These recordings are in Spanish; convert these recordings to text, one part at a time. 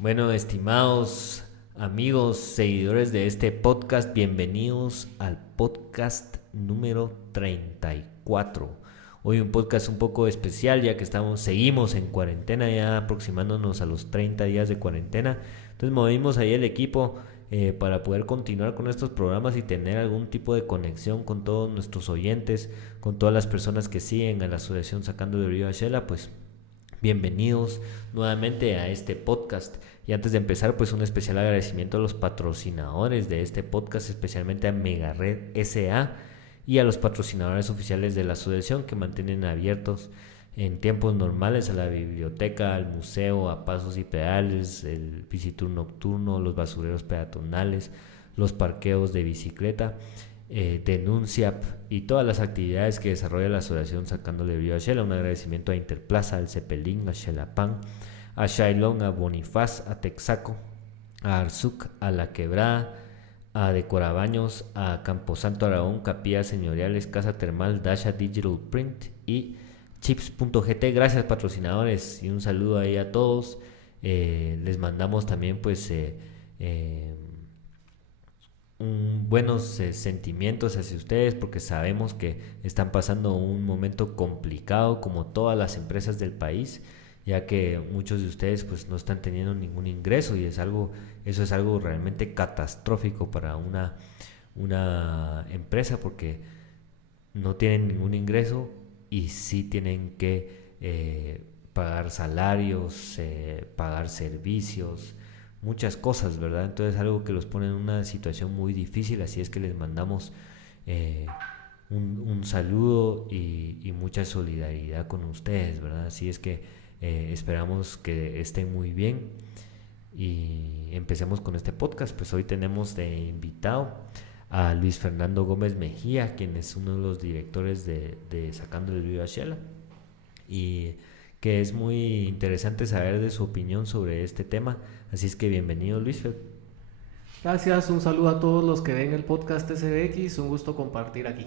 Bueno, estimados amigos, seguidores de este podcast, bienvenidos al podcast número 34. Hoy un podcast un poco especial ya que seguimos en cuarentena, ya aproximándonos a los 30 días de cuarentena. Entonces movimos ahí el equipo para poder continuar con estos programas y tener algún tipo de conexión con todos nuestros oyentes, con todas las personas que siguen a la asociación Sacando del Río Ashela. Pues bienvenidos nuevamente a este podcast. Y antes de empezar, pues un especial agradecimiento a los patrocinadores de este podcast, especialmente a Megared SA y a los patrocinadores oficiales de la asociación que mantienen abiertos en tiempos normales a la biblioteca, al museo, a pasos y pedales, el bicitur nocturno, los basureros peatonales, los parqueos de bicicleta, Denunciap y todas las actividades que desarrolla la asociación Sacándole Brío a Shela. Un agradecimiento a Interplaza, al Cepelín, a Xelapan, a Shailón, a Bonifaz, a Texaco, a Arzuc, a La Quebrada, a Decorabaños, a Camposanto Aragón, Capillas Señoriales, Casa Termal, Dasha Digital Print y Chips.gt. Gracias, patrocinadores, y un saludo ahí a todos. Les mandamos también pues buenos sentimientos hacia ustedes, porque sabemos que están pasando un momento complicado como todas las empresas del país, ya que muchos de ustedes pues no están teniendo ningún ingreso, y eso es algo realmente catastrófico para una empresa, porque no tienen ningún ingreso y sí tienen que pagar salarios, pagar servicios, muchas cosas, ¿verdad? Entonces es algo que los pone en una situación muy difícil. Así es que les mandamos eh, un saludo y mucha solidaridad con ustedes, ¿verdad? Así es que esperamos que estén muy bien y empecemos con este podcast. Pues hoy tenemos de invitado a Luis Fernando Gómez Mejía, quien es uno de los directores de Sacando el Río Ashela, y que es muy interesante saber de su opinión sobre este tema. Así es que bienvenido, Luis. Gracias, un saludo a todos los que ven el podcast SBX, un gusto compartir aquí.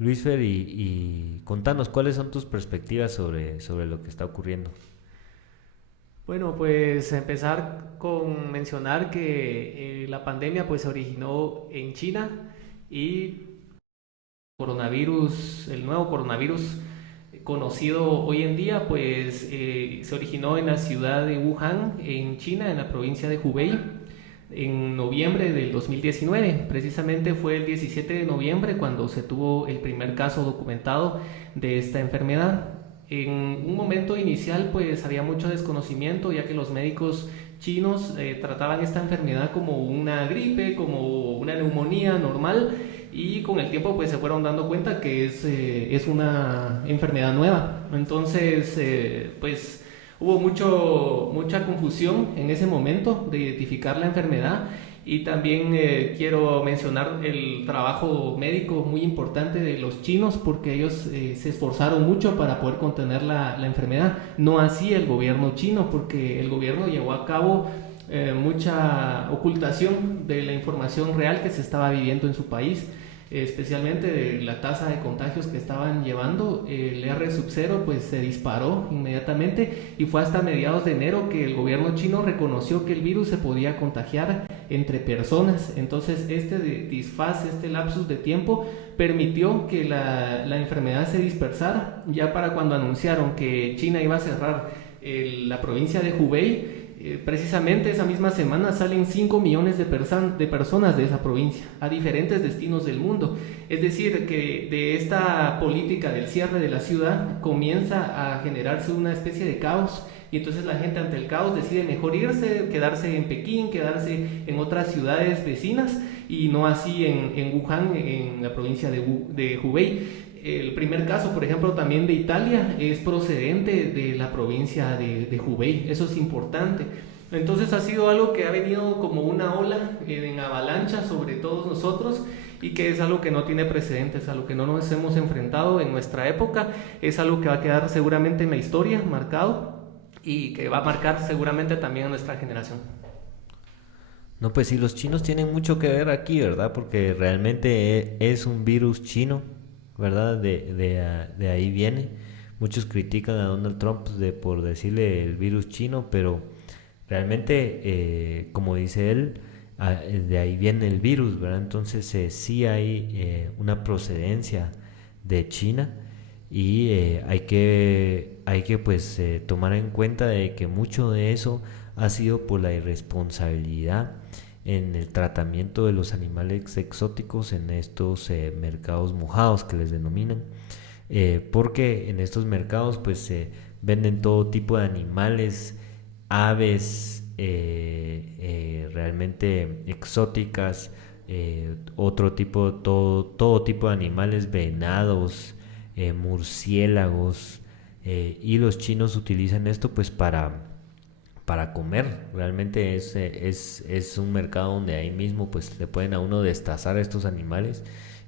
Luisfer, y contanos, ¿cuáles son tus perspectivas sobre lo que está ocurriendo? Bueno, pues empezar con mencionar que la pandemia pues se originó en China y el nuevo coronavirus conocido hoy en día pues se originó en la ciudad de Wuhan, en China, en la provincia de Hubei, en noviembre del 2019. Precisamente fue el 17 de noviembre cuando se tuvo el primer caso documentado de esta enfermedad. En un momento inicial pues había mucho desconocimiento, ya que los médicos chinos trataban esta enfermedad como una gripe, como una neumonía normal, y con el tiempo pues se fueron dando cuenta que es una enfermedad nueva. Entonces pues hubo mucha confusión en ese momento de identificar la enfermedad. Y también quiero mencionar el trabajo médico muy importante de los chinos, porque ellos se esforzaron mucho para poder contener la enfermedad. No así el gobierno chino, porque el gobierno llevó a cabo mucha ocultación de la información real que se estaba viviendo en su país, especialmente de la tasa de contagios que estaban llevando. El R sub 0 pues se disparó inmediatamente, y fue hasta mediados de enero que el gobierno chino reconoció que el virus se podía contagiar entre personas. Entonces este disfaz, este lapsus de tiempo permitió que la enfermedad se dispersara. Ya para cuando anunciaron que China iba a cerrar la provincia de Hubei, precisamente esa misma semana salen 5 millones de personas de esa provincia a diferentes destinos del mundo. Es decir, que de esta política del cierre de la ciudad comienza a generarse una especie de caos, y entonces la gente, ante el caos, decide mejor irse, quedarse en Pekín, quedarse en otras ciudades vecinas, y no así en Wuhan, en la provincia de Hubei. El primer caso, por ejemplo, también de Italia, es procedente de la provincia de Hubei. Eso es importante. Entonces ha sido algo que ha venido como una ola en avalancha sobre todos nosotros, y que es algo que no tiene precedentes, a lo que no nos hemos enfrentado en nuestra época. Es algo que va a quedar seguramente en la historia marcado, y que va a marcar seguramente también a nuestra generación. No, pues sí, los chinos tienen mucho que ver aquí, ¿verdad? Porque realmente es un virus chino, ¿verdad? De ahí viene. Muchos critican a Donald Trump por decirle el virus chino, pero realmente, como dice él, de ahí viene el virus, ¿verdad? Entonces sí hay una procedencia de China y hay que pues tomar en cuenta de que mucho de eso ha sido por la irresponsabilidad en el tratamiento de los animales exóticos en estos mercados mojados que les denominan, porque en estos mercados pues se venden todo tipo de animales, aves realmente exóticas, todo tipo de animales, venados, murciélagos, y los chinos utilizan esto pues para comer. Realmente es un mercado donde ahí mismo pues le pueden a uno destazar estos animales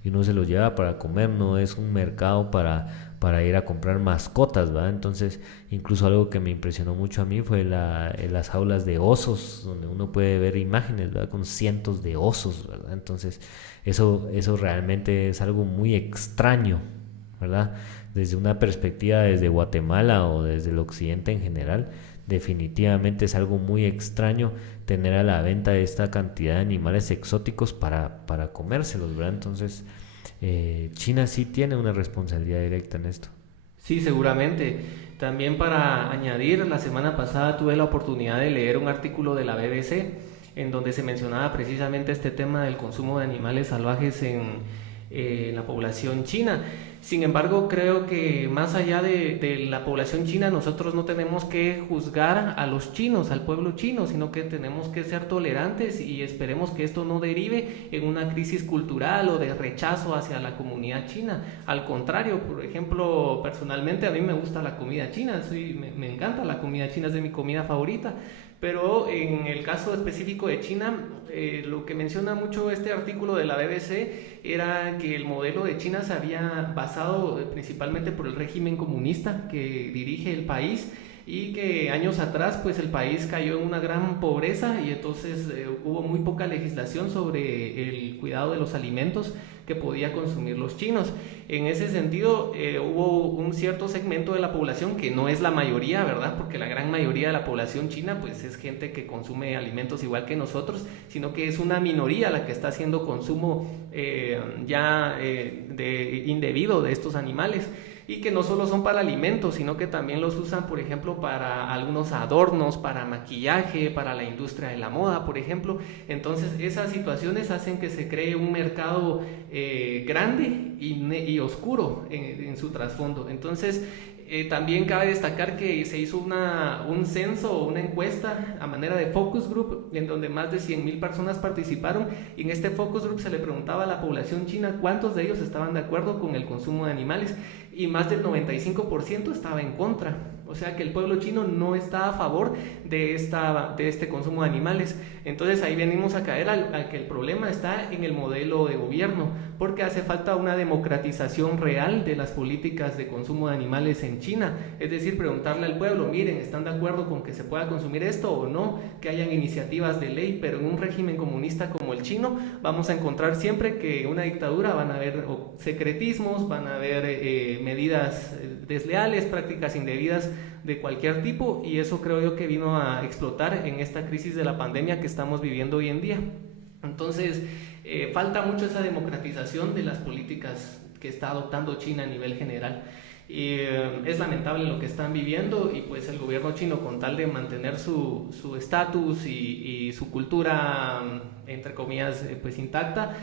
y uno se los lleva para comer, no es un mercado para ir a comprar mascotas, ¿verdad? Entonces, incluso algo que me impresionó mucho a mí fue las jaulas de osos, donde uno puede ver imágenes, ¿verdad? Con cientos de osos, ¿verdad? Entonces, eso realmente es algo muy extraño, ¿verdad? Desde una perspectiva desde Guatemala o desde el occidente en general, definitivamente es algo muy extraño tener a la venta esta cantidad de animales exóticos para comérselos, ¿verdad? Entonces, China sí tiene una responsabilidad directa en esto. Sí, seguramente. También para añadir, la semana pasada tuve la oportunidad de leer un artículo de la BBC en donde se mencionaba precisamente este tema del consumo de animales salvajes en la población china. Sin embargo, creo que más allá de la población china, nosotros no tenemos que juzgar a los chinos, al pueblo chino, sino que tenemos que ser tolerantes y esperemos que esto no derive en una crisis cultural o de rechazo hacia la comunidad china. Al contrario, por ejemplo, personalmente a mí me gusta la comida china, me encanta la comida china, es de mi comida favorita. Pero en el caso específico de China, lo que menciona mucho este artículo de la BBC era que el modelo de China se había basado principalmente por el régimen comunista que dirige el país y que años atrás pues el país cayó en una gran pobreza y entonces hubo muy poca legislación sobre el cuidado de los alimentos que podía consumir los chinos. En ese sentido, hubo un cierto segmento de la población que no es la mayoría, ¿verdad? Porque la gran mayoría de la población china pues es gente que consume alimentos igual que nosotros, sino que es una minoría la que está haciendo consumo indebido de estos animales. Y que no solo son para alimentos, sino que también los usan, por ejemplo, para algunos adornos, para maquillaje, para la industria de la moda, por ejemplo. Entonces, esas situaciones hacen que se cree un mercado grande y oscuro en su trasfondo. Entonces, también cabe destacar que se hizo un censo o una encuesta a manera de focus group en donde más de 100,000 personas participaron y en este focus group se le preguntaba a la población china cuántos de ellos estaban de acuerdo con el consumo de animales y más del 95% estaba en contra. O sea que el pueblo chino no está a favor de este consumo de animales. Entonces ahí venimos a caer a que el problema está en el modelo de gobierno, porque hace falta una democratización real de las políticas de consumo de animales en China. Es decir, preguntarle al pueblo, miren, ¿están de acuerdo con que se pueda consumir esto o no? Que hayan iniciativas de ley, pero en un régimen comunista como el chino vamos a encontrar siempre que una dictadura van a haber secretismos, van a haber medidas desleales, prácticas indebidas de cualquier tipo y eso creo yo que vino a explotar en esta crisis de la pandemia que estamos viviendo hoy en día. Entonces, falta mucho esa democratización de las políticas que está adoptando China a nivel general. Es lamentable lo que están viviendo y pues el gobierno chino con tal de mantener su estatus y su cultura, entre comillas, pues intacta,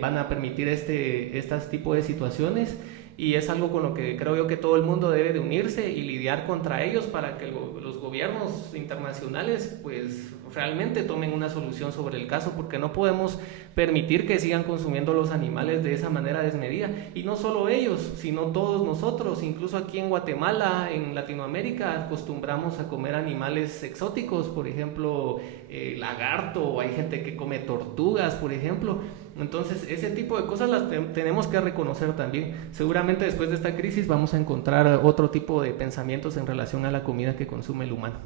van a permitir este tipo de situaciones y es algo con lo que creo yo que todo el mundo debe de unirse y lidiar contra ellos para que los gobiernos internacionales pues realmente tomen una solución sobre el caso, porque no podemos permitir que sigan consumiendo los animales de esa manera desmedida, y no solo ellos, sino todos nosotros, incluso aquí en Guatemala, en Latinoamérica, acostumbramos a comer animales exóticos, por ejemplo, lagarto, hay gente que come tortugas, por ejemplo. Entonces, ese tipo de cosas las tenemos que reconocer también. Seguramente después de esta crisis vamos a encontrar otro tipo de pensamientos en relación a la comida que consume el humano.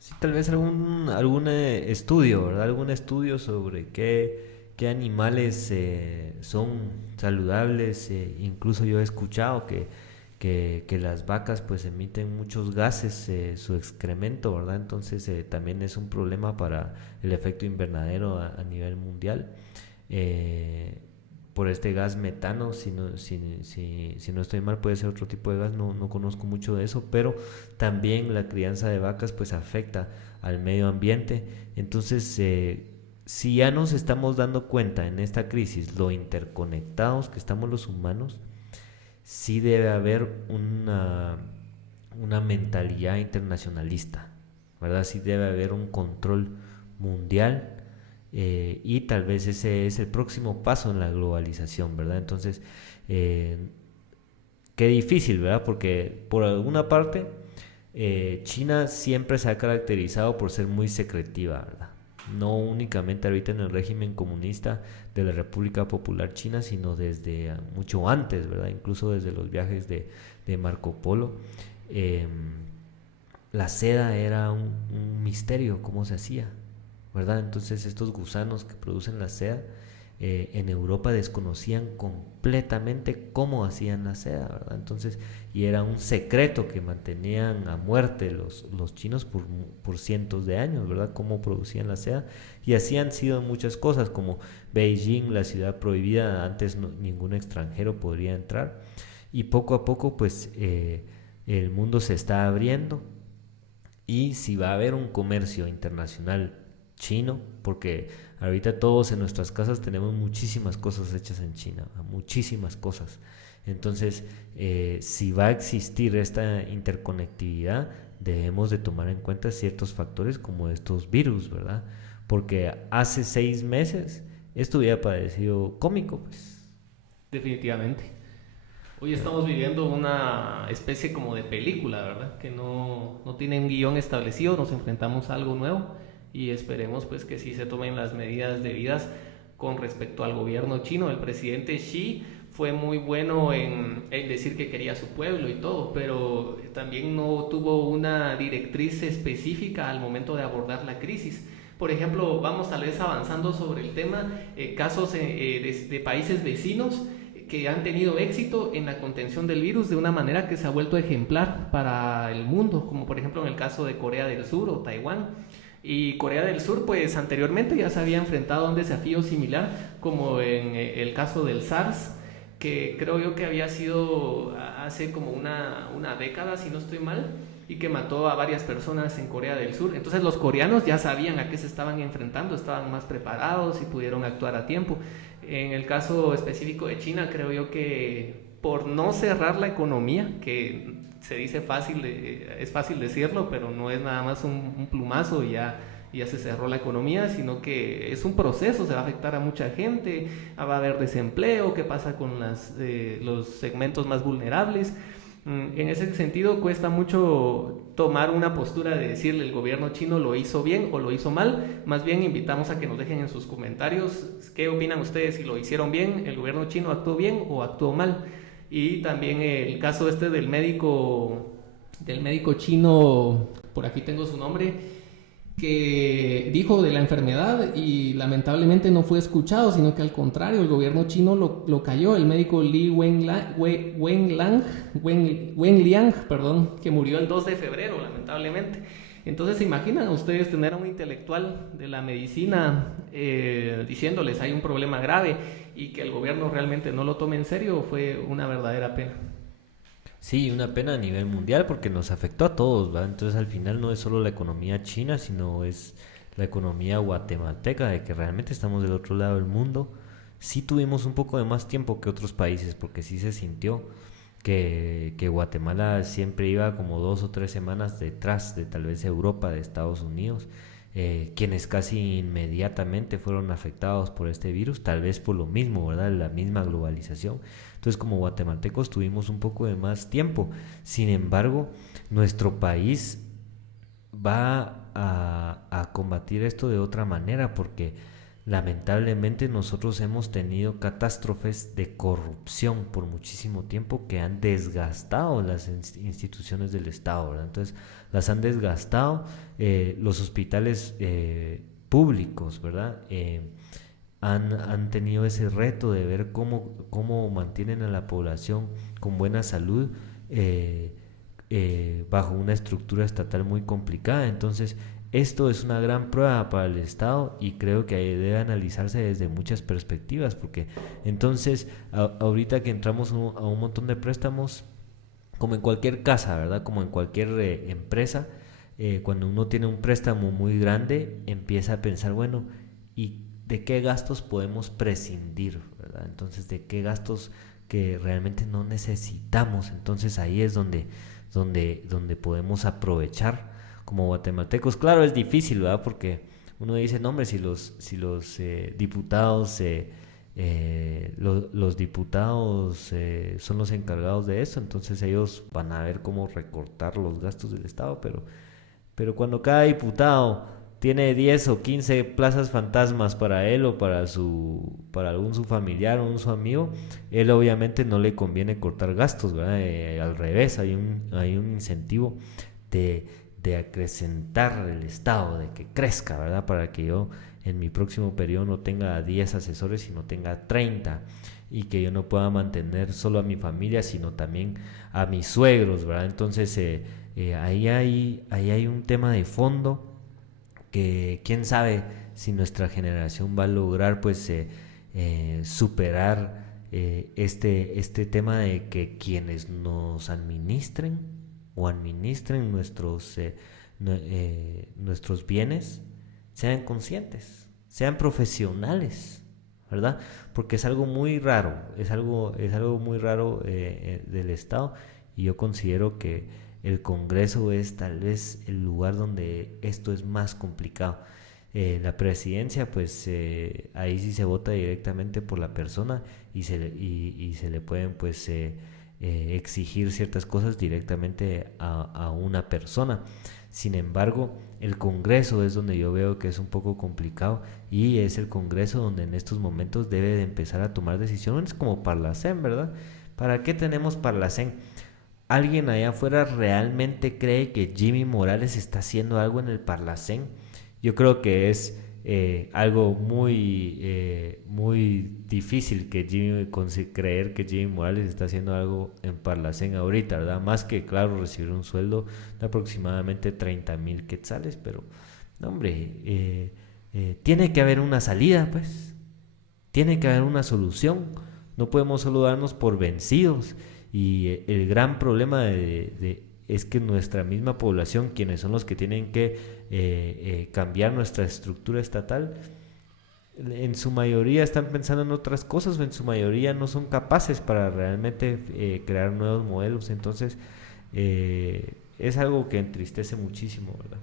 Sí, tal vez algún estudio, ¿verdad? Algún estudio sobre qué animales son saludables. Incluso yo he escuchado que que las vacas pues emiten muchos gases, su excremento, ¿verdad? Entonces también es un problema para el efecto invernadero a nivel mundial. Por este gas metano, si no estoy mal, puede ser otro tipo de gas, no conozco mucho de eso, pero también la crianza de vacas pues afecta al medio ambiente. Entonces, si ya nos estamos dando cuenta en esta crisis lo interconectados que estamos los humanos, sí debe haber una mentalidad internacionalista, ¿verdad? Sí debe haber un control mundial, y tal vez ese es el próximo paso en la globalización, ¿verdad? Entonces, qué difícil, ¿verdad? Porque por alguna parte, China siempre se ha caracterizado por ser muy secretiva, ¿verdad? No únicamente ahorita en el régimen comunista de la República Popular China, sino desde mucho antes, ¿verdad? Incluso desde los viajes de Marco Polo. La seda era un misterio, cómo se hacía, ¿verdad? Entonces estos gusanos que producen la seda, en Europa desconocían completamente cómo hacían la seda, ¿verdad? Entonces, y era un secreto que mantenían a muerte los chinos por cientos de años, ¿verdad? Cómo producían la seda, y así han sido muchas cosas, como Beijing, la ciudad prohibida, antes ningún extranjero podría entrar, y poco a poco pues el mundo se está abriendo, y si va a haber un comercio internacional chino, porque ahorita todos en nuestras casas tenemos muchísimas cosas hechas en China, muchísimas cosas. Entonces, si va a existir esta interconectividad, debemos de tomar en cuenta ciertos factores como estos virus, ¿verdad? Porque hace 6 meses esto hubiera parecido cómico, pues. Definitivamente. Hoy estamos viviendo una especie como de película, ¿verdad? Que no tiene un guión establecido, nos enfrentamos a algo nuevo y esperemos pues que sí se tomen las medidas debidas con respecto al gobierno chino. El presidente Xi fue muy bueno en decir que quería a su pueblo y todo, pero también no tuvo una directriz específica al momento de abordar la crisis. Por ejemplo, vamos tal vez avanzando sobre el tema, casos de países vecinos que han tenido éxito en la contención del virus de una manera que se ha vuelto ejemplar para el mundo, como por ejemplo en el caso de Corea del Sur o Taiwán. Y Corea del Sur pues anteriormente ya se había enfrentado a un desafío similar, como en el caso del SARS, que creo yo que había sido hace como una década, si no estoy mal, y que mató a varias personas en Corea del Sur. Entonces los coreanos ya sabían a qué se estaban enfrentando, estaban más preparados y pudieron actuar a tiempo. En el caso específico de China, creo yo que por no cerrar la economía, que se dice es fácil decirlo, pero no es nada más un plumazo y ya se cerró la economía, sino que es un proceso, se va a afectar a mucha gente, va a haber desempleo, qué pasa con los segmentos más vulnerables. En ese sentido cuesta mucho tomar una postura de decirle el gobierno chino lo hizo bien o lo hizo mal. Más bien invitamos a que nos dejen en sus comentarios qué opinan ustedes, si lo hicieron bien, el gobierno chino actuó bien o actuó mal. Y también el caso del médico chino, por aquí tengo su nombre, que dijo de la enfermedad y lamentablemente no fue escuchado, sino que al contrario, el gobierno chino lo cayó. El médico Li Wenliang, que murió el 2 de febrero, lamentablemente. Entonces, ¿se imaginan ustedes tener a un intelectual de la medicina diciéndoles hay un problema grave y que el gobierno realmente no lo tome en serio? Fue una verdadera pena. Sí, una pena a nivel mundial porque nos afectó a todos, ¿verdad? Entonces al final no es solo la economía china, sino es la economía guatemalteca, de que realmente estamos del otro lado del mundo. Sí tuvimos un poco de más tiempo que otros países porque sí se sintió que Guatemala siempre iba como 2 o 3 semanas detrás de tal vez Europa, de Estados Unidos, quienes casi inmediatamente fueron afectados por este virus, tal vez por lo mismo, ¿verdad? La misma globalización. Entonces, como guatemaltecos tuvimos un poco de más tiempo. Sin embargo, nuestro país va a combatir esto de otra manera porque lamentablemente nosotros hemos tenido catástrofes de corrupción por muchísimo tiempo que han desgastado las instituciones del Estado, ¿verdad? Entonces las han desgastado, los hospitales públicos, ¿verdad? Han tenido ese reto de ver cómo mantienen a la población con buena salud, bajo una estructura estatal muy complicada. Entonces, esto es una gran prueba para el Estado y creo que debe analizarse desde muchas perspectivas, porque entonces, ahorita que entramos a un montón de préstamos, como en cualquier casa, ¿verdad? Como en cualquier empresa, cuando uno tiene un préstamo muy grande, empieza a pensar, bueno, ¿y de qué gastos podemos prescindir, ¿verdad? Entonces, ¿de qué gastos que realmente no necesitamos? Entonces, ahí es donde podemos aprovechar como guatemaltecos. Claro, es difícil, ¿verdad? Porque uno dice, no, hombre, si los diputados... los diputados son los encargados de eso, entonces ellos van a ver cómo recortar los gastos del Estado, pero cuando cada diputado tiene 10 o 15 plazas fantasmas para él o para algún su familiar o un su amigo, él obviamente no le conviene cortar gastos, ¿verdad? Al revés, hay un incentivo de acrecentar el Estado, de que crezca, ¿verdad? Para que yo en mi próximo periodo no tenga 10 asesores, sino tenga 30, y que yo no pueda mantener solo a mi familia, sino también a mis suegros, ¿verdad? Entonces, ahí hay un tema de fondo que quién sabe si nuestra generación va a lograr, pues, superar este tema de que quienes nos administren o administren nuestros bienes sean conscientes, sean profesionales, ¿verdad? Porque es algo muy raro, es algo muy raro del Estado, y yo considero que el Congreso es tal vez el lugar donde esto es más complicado. La presidencia, pues ahí sí se vota directamente por la persona y se le pueden, pues, exigir ciertas cosas directamente a una persona. Sin embargo, el Congreso es donde yo veo que es un poco complicado, y es el Congreso donde en estos momentos debe de empezar a tomar decisiones como Parlacén, ¿verdad? ¿Para qué tenemos Parlacén? ¿Alguien allá afuera realmente cree que Jimmy Morales está haciendo algo en el Parlacén? Yo creo que es algo muy difícil creer que Jimmy Morales está haciendo algo en Parlacén ahorita, ¿verdad? Más que, claro, recibir un sueldo de aproximadamente 30,000 quetzales, pero, no, hombre, tiene que haber una salida, pues. Tiene que haber una solución. No podemos solo darnos por vencidos. Y el gran problema es que nuestra misma población, quienes son los que tienen que cambiar nuestra estructura estatal, en su mayoría están pensando en otras cosas, o en su mayoría no son capaces para realmente crear nuevos modelos. Entonces, es algo que entristece muchísimo, ¿verdad?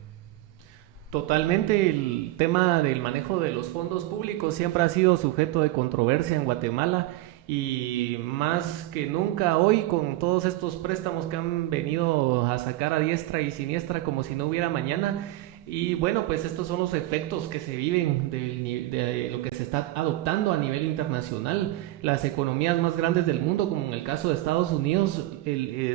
Totalmente, el tema del manejo de los fondos públicos siempre ha sido sujeto de controversia en Guatemala, y más que nunca hoy, con todos estos préstamos que han venido a sacar a diestra y siniestra como si no hubiera mañana. Y bueno, pues estos son los efectos que se viven de lo que se está adoptando a nivel internacional. Las economías más grandes del mundo, como en el caso de Estados Unidos,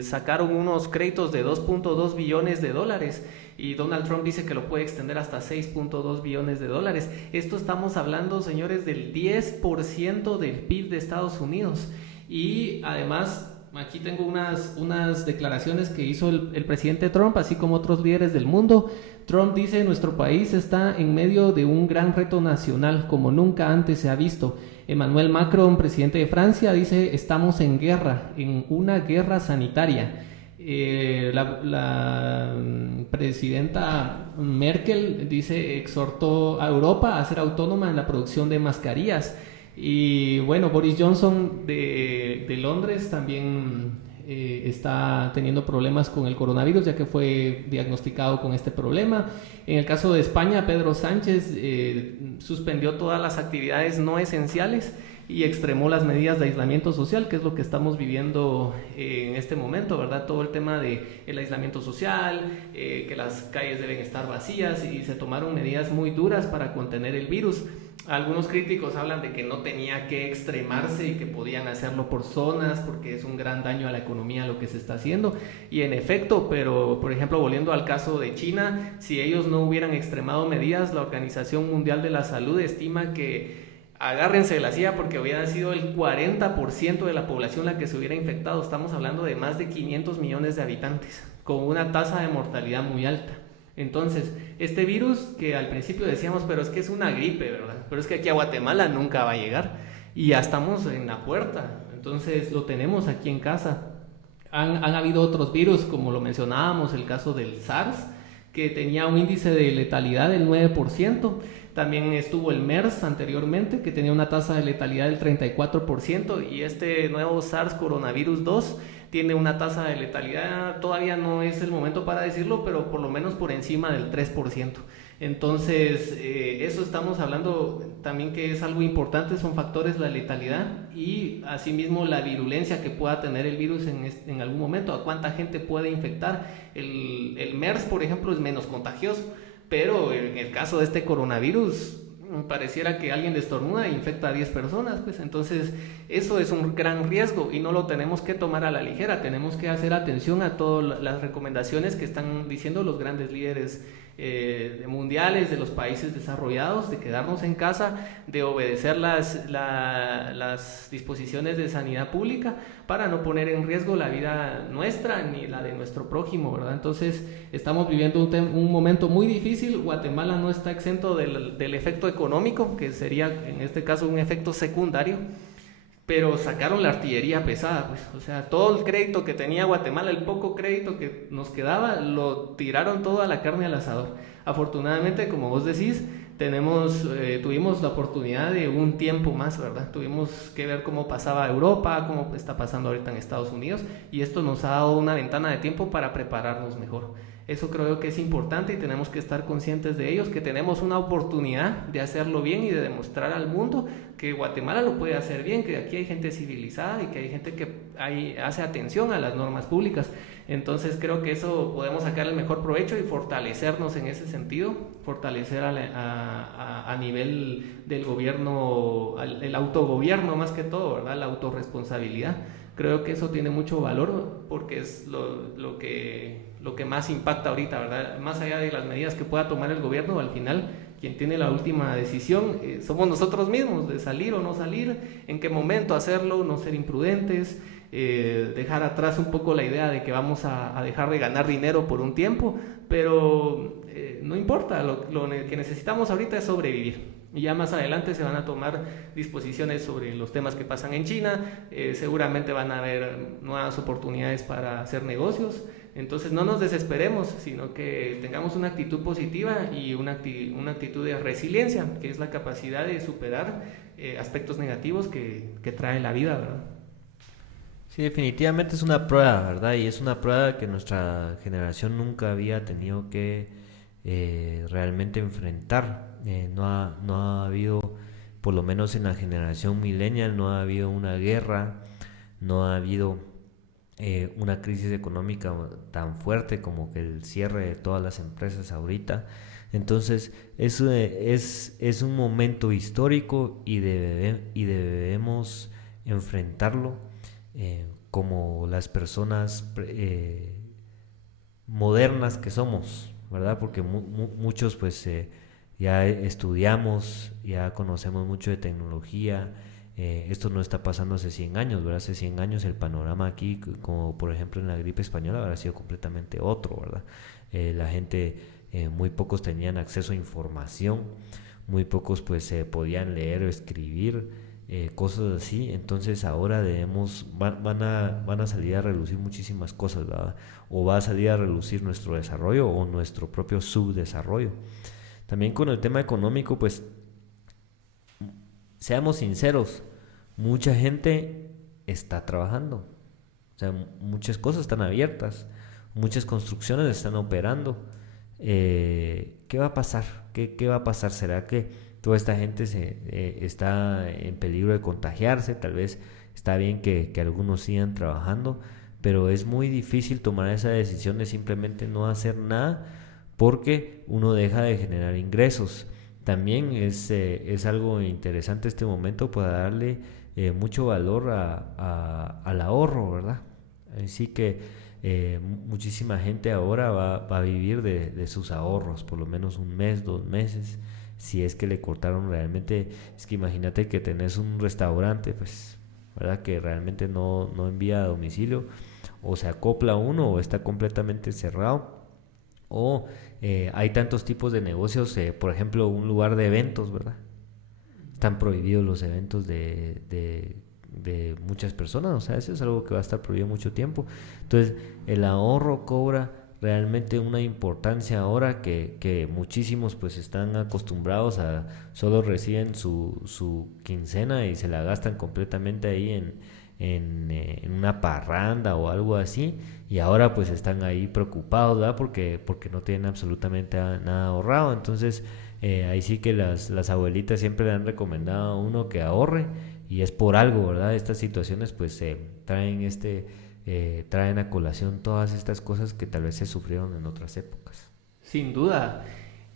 sacaron unos créditos de 2.2 billones de dólares, y Donald Trump dice que lo puede extender hasta 6.2 billones de dólares. Esto estamos hablando, señores, del 10% del PIB de Estados Unidos. Y además, aquí tengo unas declaraciones que hizo el presidente Trump, así como otros líderes del mundo. Trump dice: nuestro país está en medio de un gran reto nacional como nunca antes se ha visto. Emmanuel Macron, presidente de Francia, dice: estamos en guerra, en una guerra sanitaria. La presidenta Merkel exhortó a Europa a ser autónoma en la producción de mascarillas. Y bueno, Boris Johnson de Londres también está teniendo problemas con el coronavirus, ya que fue diagnosticado con este problema. En el caso de España, Pedro Sánchez suspendió todas las actividades no esenciales y extremó las medidas de aislamiento social, que es lo que estamos viviendo en este momento, ¿verdad? Todo el tema del aislamiento social, que las calles deben estar vacías, y se tomaron medidas muy duras para contener el virus. Algunos críticos hablan de que no tenía que extremarse y que podían hacerlo por zonas, porque es un gran daño a la economía lo que se está haciendo. Y en efecto, pero por ejemplo, volviendo al caso de China, si ellos no hubieran extremado medidas, la Organización Mundial de la Salud estima que agárrense de la silla porque hubiera sido el 40% de la población la que se hubiera infectado. Estamos hablando de más de 500 millones de habitantes, con una tasa de mortalidad muy alta. Entonces, este virus que al principio decíamos, pero es que es una gripe, ¿verdad? Pero es que aquí a Guatemala nunca va a llegar y ya estamos en la puerta. Entonces, lo tenemos aquí en casa. Han habido otros virus, como lo mencionábamos, el caso del SARS, que tenía un índice de letalidad del 9%. También estuvo el MERS anteriormente, que tenía una tasa de letalidad del 34%, y este nuevo SARS coronavirus 2 tiene una tasa de letalidad, todavía no es el momento para decirlo, pero por lo menos por encima del 3%. Entonces, eso estamos hablando también, que es algo importante, son factores la letalidad y asimismo la virulencia que pueda tener el virus en algún momento, a cuánta gente puede infectar. El MERS, por ejemplo, es menos contagioso, pero en el caso de este coronavirus pareciera que alguien estornuda e infecta a 10 personas, pues entonces eso es un gran riesgo y no lo tenemos que tomar a la ligera. Tenemos que hacer atención a todas las recomendaciones que están diciendo los grandes líderes mundiales de los países desarrollados, de quedarnos en casa, de obedecer las disposiciones de sanidad pública para no poner en riesgo la vida nuestra ni la de nuestro prójimo, ¿verdad? Entonces estamos viviendo un momento muy difícil. Guatemala no está exento del efecto económico, que sería en este caso un efecto secundario, pero sacaron la artillería pesada, pues, o sea, todo el crédito que tenía Guatemala, el poco crédito que nos quedaba, lo tiraron todo a la carne al asador. Afortunadamente, como vos decís, tuvimos la oportunidad de un tiempo más, ¿verdad? Tuvimos que ver cómo pasaba Europa, cómo está pasando ahorita en Estados Unidos, y esto nos ha dado una ventana de tiempo para prepararnos mejor. Eso creo que es importante y tenemos que estar conscientes de ellos, que tenemos una oportunidad de hacerlo bien y de demostrar al mundo que Guatemala lo puede hacer bien, que aquí hay gente civilizada y que hay gente que hace atención a las normas públicas. Entonces creo que eso podemos sacar el mejor provecho y fortalecernos en ese sentido, fortalecer a nivel del gobierno, el autogobierno más que todo, ¿verdad? La autorresponsabilidad. Creo que eso tiene mucho valor porque es lo que más impacta ahorita, ¿verdad? Más allá de las medidas que pueda tomar el gobierno, al final quien tiene la última decisión somos nosotros mismos, de salir o no salir, en qué momento hacerlo, no ser imprudentes, dejar atrás un poco la idea de que vamos a dejar de ganar dinero por un tiempo, pero no importa, lo que necesitamos ahorita es sobrevivir. Y ya más adelante se van a tomar disposiciones sobre los temas que pasan en China, seguramente van a haber nuevas oportunidades para hacer negocios. Entonces no nos desesperemos, sino que tengamos una actitud positiva y una actitud de resiliencia, que es la capacidad de superar aspectos negativos que trae la vida, ¿verdad? Sí, definitivamente es una prueba, ¿verdad? Y es una prueba que nuestra generación nunca había tenido que realmente enfrentar. No ha habido, por lo menos en la generación millennial, no ha habido una guerra, no ha habido una crisis económica tan fuerte como que el cierre de todas las empresas ahorita. Entonces es un momento histórico y debemos enfrentarlo como las personas modernas que somos, ¿verdad? Porque muchos pues ya estudiamos, ya conocemos mucho de tecnología. Esto no está pasando hace 100 años, ¿verdad? Hace 100 años el panorama aquí, como por ejemplo en la gripe española, habrá sido completamente otro, ¿verdad? La gente, muy pocos tenían acceso a información, muy pocos pues podían leer o escribir, cosas así. Entonces ahora van a salir a relucir muchísimas cosas, ¿verdad? O va a salir a relucir nuestro desarrollo o nuestro propio subdesarrollo. También con el tema económico, pues seamos sinceros, mucha gente está trabajando, o sea, muchas cosas están abiertas, muchas construcciones están operando. ¿Qué va a pasar? ¿Qué va a pasar? ¿Será que toda esta gente está en peligro de contagiarse? Tal vez está bien que algunos sigan trabajando, pero es muy difícil tomar esa decisión de simplemente no hacer nada porque uno deja de generar ingresos. También es algo interesante este momento para darle mucho valor al ahorro, ¿verdad? Así que muchísima gente ahora va a vivir de sus ahorros, por lo menos un mes, 2 meses. si es que le cortaron realmente. Es que imagínate que tenés un restaurante, pues, ¿verdad? Que realmente no envía a domicilio, o se acopla uno o está completamente cerrado, o hay tantos tipos de negocios, por ejemplo, un lugar de eventos, ¿verdad? Están prohibidos los eventos de muchas personas, o sea, eso es algo que va a estar prohibido mucho tiempo. Entonces, el ahorro cobra realmente una importancia ahora que muchísimos pues están acostumbrados a solo reciben su quincena y se la gastan completamente ahí en una parranda o algo así, y ahora pues están ahí preocupados, ¿verdad? Porque no tienen absolutamente nada ahorrado. Entonces ahí sí que las abuelitas siempre le han recomendado a uno que ahorre, y es por algo, ¿verdad? Estas situaciones pues traen a colación todas estas cosas que tal vez se sufrieron en otras épocas. Sin duda.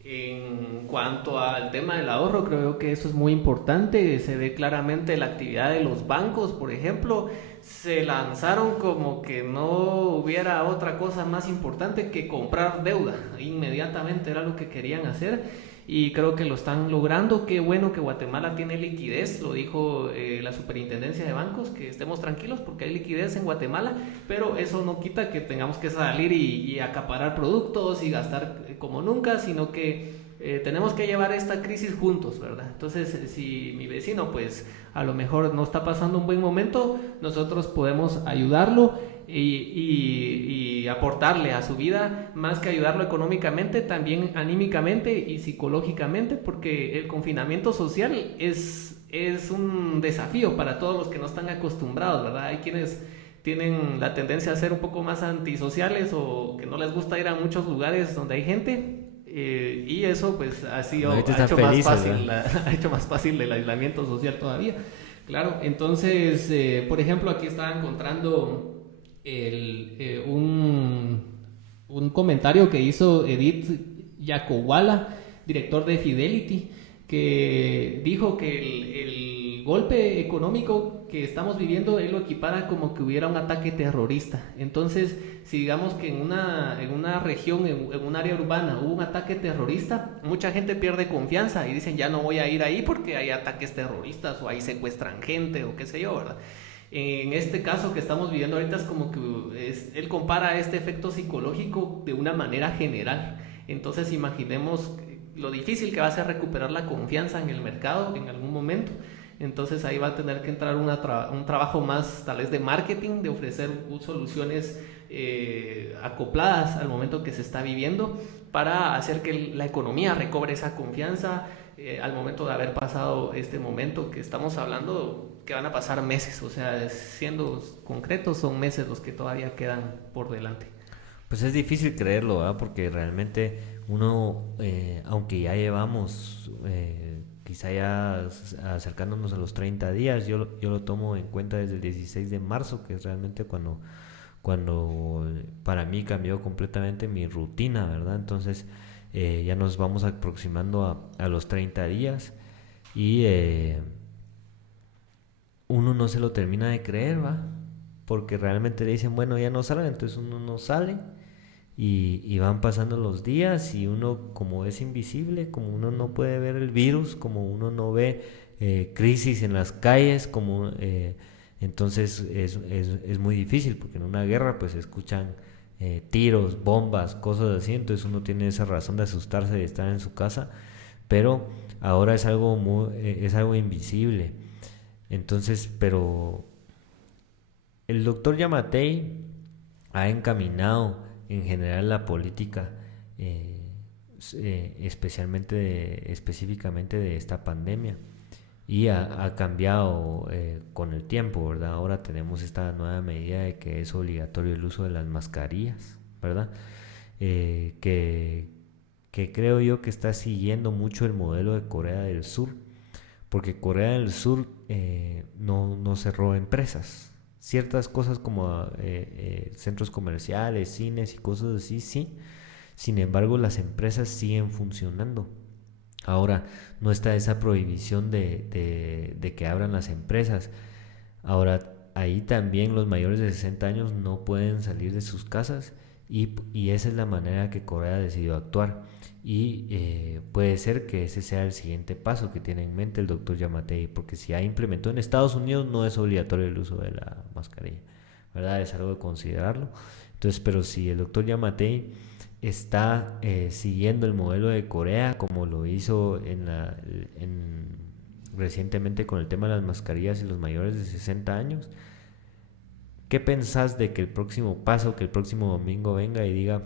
En cuanto al tema del ahorro, creo que eso es muy importante. Se ve claramente la actividad de los bancos, por ejemplo. Se lanzaron como que no hubiera otra cosa más importante que comprar deuda. Inmediatamente era lo que querían hacer y creo que lo están logrando. Qué bueno que Guatemala tiene liquidez, lo dijo la superintendencia de bancos, que estemos tranquilos porque hay liquidez en Guatemala, pero eso no quita que tengamos que salir y acaparar productos y gastar como nunca, sino que tenemos que llevar esta crisis juntos, ¿verdad? Entonces, si mi vecino pues a lo mejor no está pasando un buen momento, nosotros podemos ayudarlo y aportarle a su vida, más que ayudarlo económicamente, también anímicamente y psicológicamente, porque el confinamiento social es un desafío para todos los que no están acostumbrados, ¿verdad? Hay quienes tienen la tendencia a ser un poco más antisociales o que no les gusta ir a muchos lugares donde hay gente. Y eso pues ha hecho más fácil el aislamiento social todavía. Claro, entonces, por ejemplo, aquí estaba encontrando un comentario que hizo Edith Yacowala, director de Fidelity, que dijo que el golpe económico que estamos viviendo él lo equipara como que hubiera un ataque terrorista. Entonces, si digamos que en una región, en un área urbana hubo un ataque terrorista, mucha gente pierde confianza y dicen ya no voy a ir ahí porque hay ataques terroristas o ahí secuestran gente o qué sé yo, ¿verdad? En este caso que estamos viviendo ahorita es como que él compara este efecto psicológico de una manera general. Entonces imaginemos lo difícil que va a ser recuperar la confianza en el mercado en algún momento. Entonces ahí va a tener que entrar un trabajo más tal vez de marketing, de ofrecer soluciones acopladas al momento que se está viviendo para hacer que la economía recobre esa confianza al momento de haber pasado este momento que estamos hablando, que van a pasar meses, o sea, siendo concretos son meses los que todavía quedan por delante. Pues es difícil creerlo, ¿verdad? Porque realmente uno, aunque ya llevamos quizá ya acercándonos a los 30 días, yo lo tomo en cuenta desde el 16 de marzo, que es realmente cuando para mí cambió completamente mi rutina, ¿verdad? Entonces ya nos vamos aproximando a los 30 días y uno no se lo termina de creer, ¿va? Porque realmente le dicen, bueno, ya no salen, entonces uno no sale y van pasando los días y uno, como es invisible, como uno no puede ver el virus, como uno no ve crisis en las calles, entonces es muy difícil, porque en una guerra pues se escuchan tiros, bombas, cosas así, entonces uno tiene esa razón de asustarse de estar en su casa, pero ahora es algo invisible. Entonces, pero el doctor Yamatei ha encaminado en general la política, específicamente de esta pandemia, y ha cambiado con el tiempo, ¿verdad? Ahora tenemos esta nueva medida de que es obligatorio el uso de las mascarillas, ¿verdad? Que creo yo que está siguiendo mucho el modelo de Corea del Sur, porque Corea del Sur no cerró empresas. Ciertas cosas como centros comerciales, cines y cosas así, sí. Sin embargo, las empresas siguen funcionando. Ahora, no está esa prohibición de que abran las empresas. Ahora, ahí también los mayores de 60 años no pueden salir de sus casas y esa es la manera que Corea decidió actuar. Y puede ser que ese sea el siguiente paso que tiene en mente el doctor Yamatei, porque si ya implementó en Estados Unidos, no es obligatorio el uso de la mascarilla, ¿verdad? Es algo de considerarlo. Entonces, pero si el doctor Yamatei está siguiendo el modelo de Corea, como lo hizo recientemente con el tema de las mascarillas y los mayores de 60 años, ¿qué pensás de que el próximo paso, que el próximo domingo venga y diga,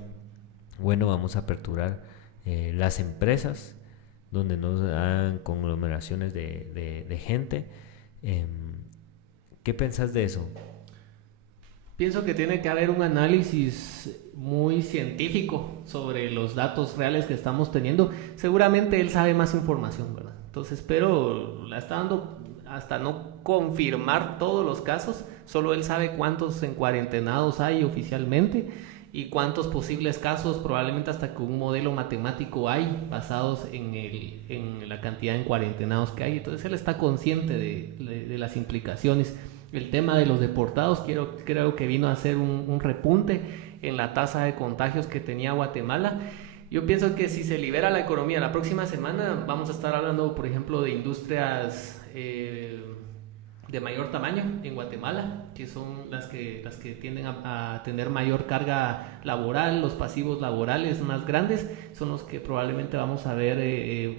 bueno, vamos a aperturar las empresas donde no hagan conglomeraciones de gente? ¿Qué pensás de eso? Pienso que tiene que haber un análisis muy científico sobre los datos reales que estamos teniendo. Seguramente él sabe más información, ¿verdad? Entonces, pero la está dando hasta no confirmar todos los casos. Solo él sabe cuántos encuarentenados hay oficialmente y cuántos posibles casos, probablemente hasta con un modelo matemático hay, basados en la cantidad de encuarentenados que hay. Entonces él está consciente de las implicaciones. El tema de los deportados creo que vino a ser un repunte en la tasa de contagios que tenía Guatemala. Yo pienso que si se libera la economía la próxima semana, vamos a estar hablando, por ejemplo, de industrias de mayor tamaño en Guatemala, que son las que tienden a tener mayor carga laboral. Los pasivos laborales más grandes son los que probablemente vamos a ver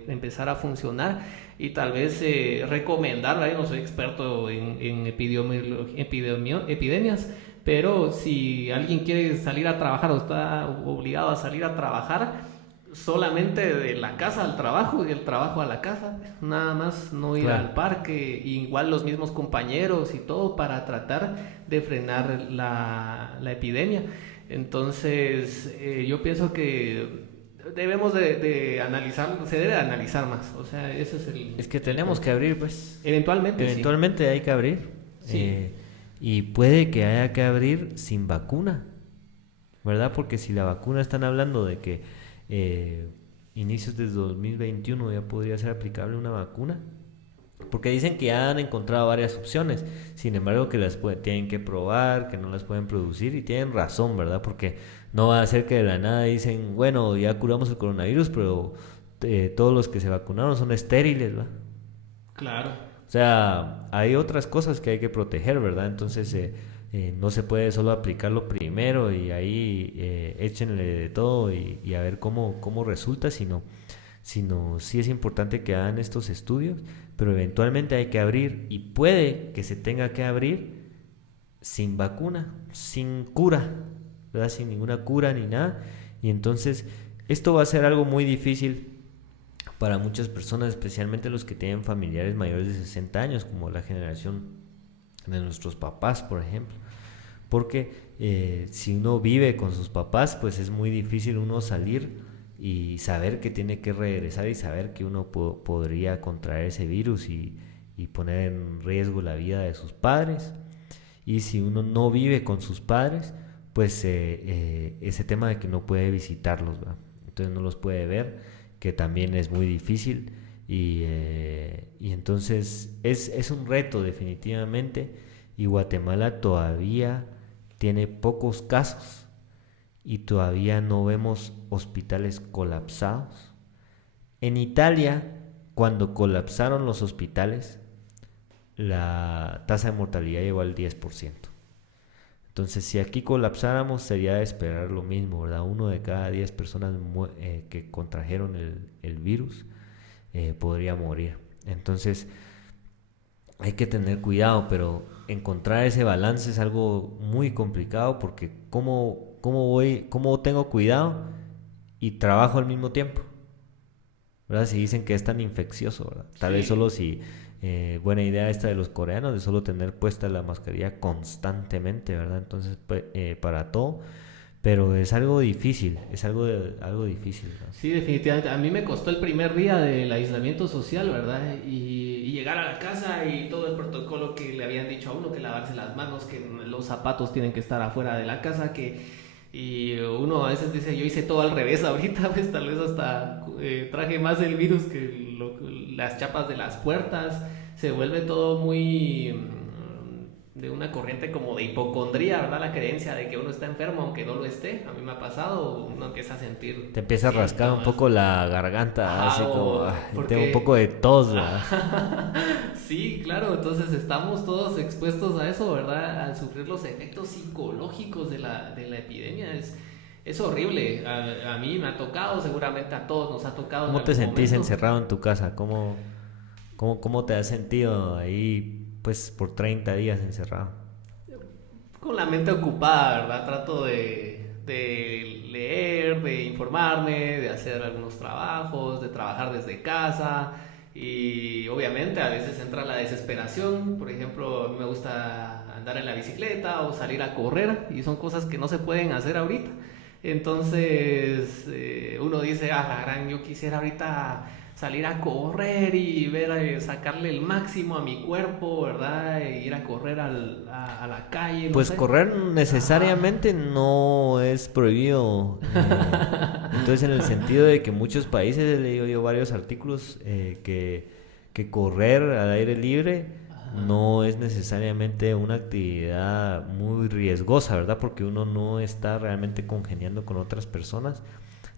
empezar a funcionar, y tal vez recomendar, ¿verdad? Yo no soy experto en epidemias, pero si alguien quiere salir a trabajar o está obligado a salir a trabajar, solamente de la casa al trabajo y del trabajo a la casa, nada más, no ir Claro. al parque, igual los mismos compañeros y todo, para tratar de frenar la epidemia. Entonces yo pienso que debemos de analizar, se debe de analizar más, o sea, ese es el... Es que tenemos que abrir, pues. Eventualmente Hay que abrir. Sí. Y puede que haya que abrir sin vacuna, ¿verdad? Porque si la vacuna están hablando de que inicios de 2021 ya podría ser aplicable una vacuna, porque dicen que ya han encontrado varias opciones, sin embargo que tienen que probar, que no las pueden producir, y tienen razón, ¿verdad? Porque no va a ser que de la nada dicen, bueno, ya curamos el coronavirus, pero todos los que se vacunaron son estériles, ¿verdad? Claro. O sea, hay otras cosas que hay que proteger, ¿verdad? Entonces no se puede solo aplicarlo primero y ahí échenle de todo y a ver cómo resulta, sino sí es importante que hagan estos estudios, pero eventualmente hay que abrir, y puede que se tenga que abrir sin vacuna, sin cura, ¿verdad? Sin ninguna cura ni nada. Y entonces esto va a ser algo muy difícil para muchas personas, especialmente los que tienen familiares mayores de 60 años, como la generación de nuestros papás, por ejemplo. Porque si uno vive con sus papás, pues es muy difícil uno salir y saber que tiene que regresar y saber que uno podría contraer ese virus y poner en riesgo la vida de sus padres. Y si uno no vive con sus padres, pues ese tema de que no puede visitarlos, ¿verdad? Entonces no los puede ver, que también es muy difícil, y entonces es un reto definitivamente, y Guatemala todavía tiene pocos casos y todavía no vemos hospitales colapsados. En Italia, cuando colapsaron los hospitales, la tasa de mortalidad llegó al 10%. Entonces, si aquí colapsáramos, sería de esperar lo mismo, ¿verdad? 1 de cada 10 personas que contrajeron el virus podría morir. Entonces, hay que tener cuidado, pero encontrar ese balance es algo muy complicado, porque ¿cómo tengo cuidado y trabajo al mismo tiempo? ¿Verdad? Si dicen que es tan infeccioso, ¿verdad? Tal vez solo si... buena idea esta de los coreanos, de solo tener puesta la mascarilla constantemente, ¿verdad? Entonces, para todo, pero es algo difícil, algo difícil, ¿no? Sí, definitivamente. A mí me costó el primer día del aislamiento social, ¿verdad? Y llegar a la casa y todo el protocolo que le habían dicho a uno, que lavarse las manos, que los zapatos tienen que estar afuera de la casa, y uno a veces dice, yo hice todo al revés ahorita, pues tal vez hasta traje más el virus que las chapas de las puertas. Se vuelve todo muy de una corriente como de hipocondría, ¿verdad? La creencia de que uno está enfermo aunque no lo esté. A mí me ha pasado, uno empieza a sentir Te empieza a rascar un síntomas. poco la garganta, así como, tengo un poco Porque de tos, ¿verdad? sí, claro, entonces estamos todos expuestos a eso, ¿verdad? Al sufrir los efectos psicológicos de la epidemia. Es horrible. A mí me ha tocado, seguramente a todos nos ha tocado en ¿Cómo te algún sentís momento. encerrado en tu casa? ¿Cómo te has sentido ahí, pues, por 30 días encerrado? Con la mente ocupada, ¿verdad? Trato de leer, de informarme, de hacer algunos trabajos, de trabajar desde casa y obviamente a veces entra la desesperación. Por ejemplo, a mí me gusta andar en la bicicleta o salir a correr y son cosas que no se pueden hacer ahorita. Entonces uno dice, ah, la gran, yo quisiera ahorita salir a correr y ver, sacarle el máximo a mi cuerpo, ¿verdad? E ir a correr a la calle, no Pues sé. correr Ajá. necesariamente no es prohibido. Entonces, en el sentido de que muchos países, he leído yo varios artículos, que correr al aire libre Ajá. no es necesariamente una actividad muy riesgosa, ¿verdad? Porque uno no está realmente congeniando con otras personas.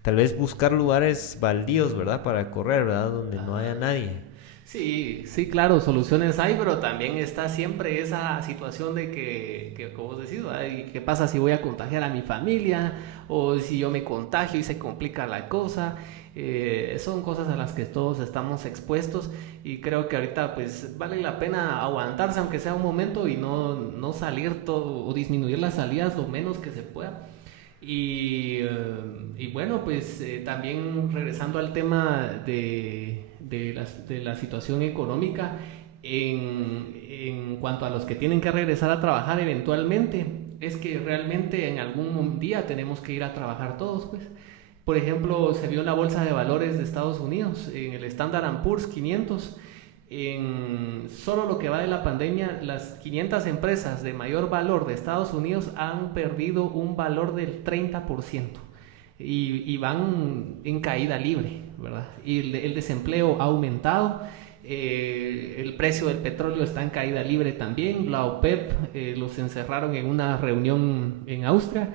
Tal vez buscar lugares baldíos, ¿verdad? Para correr, ¿verdad? Donde no haya nadie. Sí, sí, claro, soluciones hay, pero también está siempre esa situación de como vos decís, ¿verdad? ¿Y qué pasa si voy a contagiar a mi familia? O si yo me contagio y se complica la cosa. Son cosas a las que todos estamos expuestos y creo que ahorita pues vale la pena aguantarse aunque sea un momento y no salir todo o disminuir las salidas lo menos que se pueda. Y bueno, pues también regresando al tema de la situación económica, en cuanto a los que tienen que regresar a trabajar eventualmente, es que realmente en algún día tenemos que ir a trabajar todos, pues. Por ejemplo, se vio en la bolsa de valores de Estados Unidos, en el Standard Poor's 500, en solo lo que va de la pandemia, las 500 empresas de mayor valor de Estados Unidos han perdido un valor del 30% y van en caída libre, ¿verdad? Y el desempleo ha aumentado, el precio del petróleo está en caída libre también, la OPEP los encerraron en una reunión en Austria.